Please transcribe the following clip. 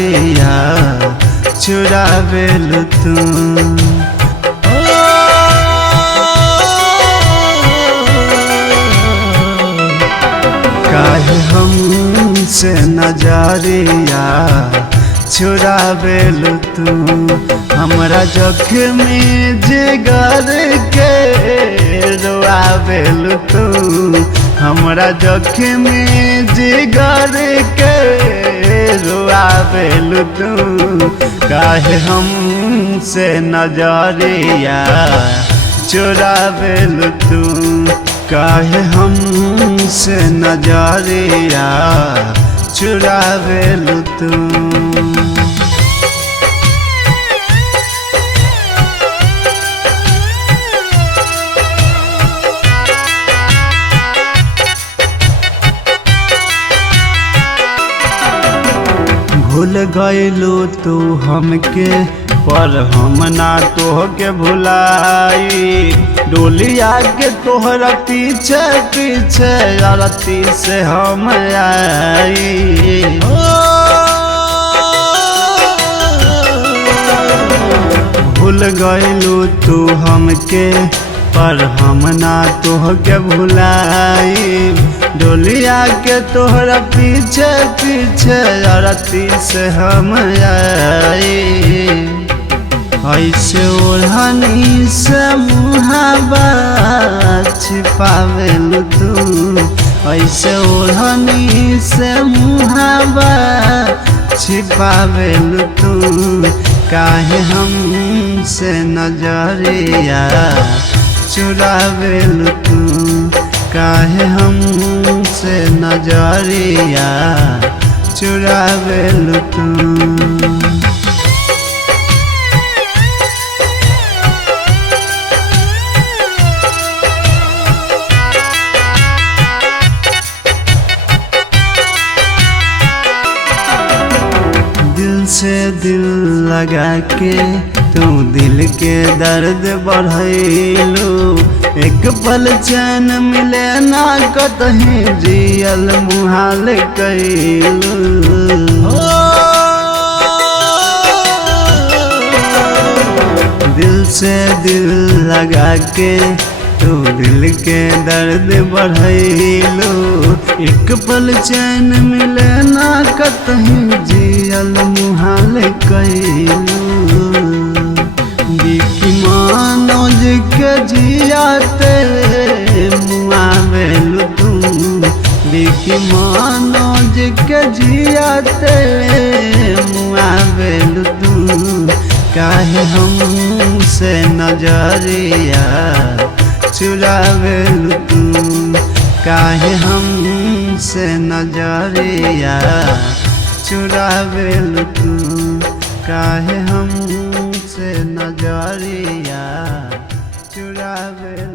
नजरिया चुरावेलु तू। काहे हमसे नजरिया चुरावेलु तू। हमरा जख्मी जिगर के रोआवेलु तू। हमरा जख्मी जिगर के रोआवेलु तू। काहे हमसे नजरिया चुरावेलु तू। काहे हमसे नजरिया चुरावेलु तू। भूल गइलू तू हमके पर हम ना तोहके भुलाई। डोलिया के तोहरा पीछे पीछे आरती से हम आई। भूल गइलू तू हमके पर हम ना तोहके भुलाई। डोलिया के तोहरा पीछे पीछे आरती से हम आई। ऐसे ओढ़नी से मुहाबा छिपावेलु तू। ऐसे ओढ़नी से मुहाबा छिपावेलु तू। काहे हमसे नजरिया चुरावेलु तू। काहे हमसे नजरिया चुरावेलु तू। दिल से दिल लगा के तू दिल के दर्द बढ़ैलू। एक पल चैन मिले ना कतहीं जियल मुहाल कैलू। दिल से दिल लगा के तू दिल के दर्द बढ़ैलू। एक पल चैन मिले ना कतहीं जियल मुहाल कैलू। बिकी मनोज के जियाते मुआवेलु तू। बिकी मनोज के जियाते मुआवेलु तू। काहे हमसे नजरिया चुरावेलु तू। काहे हमसे नजरिया चुरावेलु तू। काहे हमसे नजरिया चुरावेलु।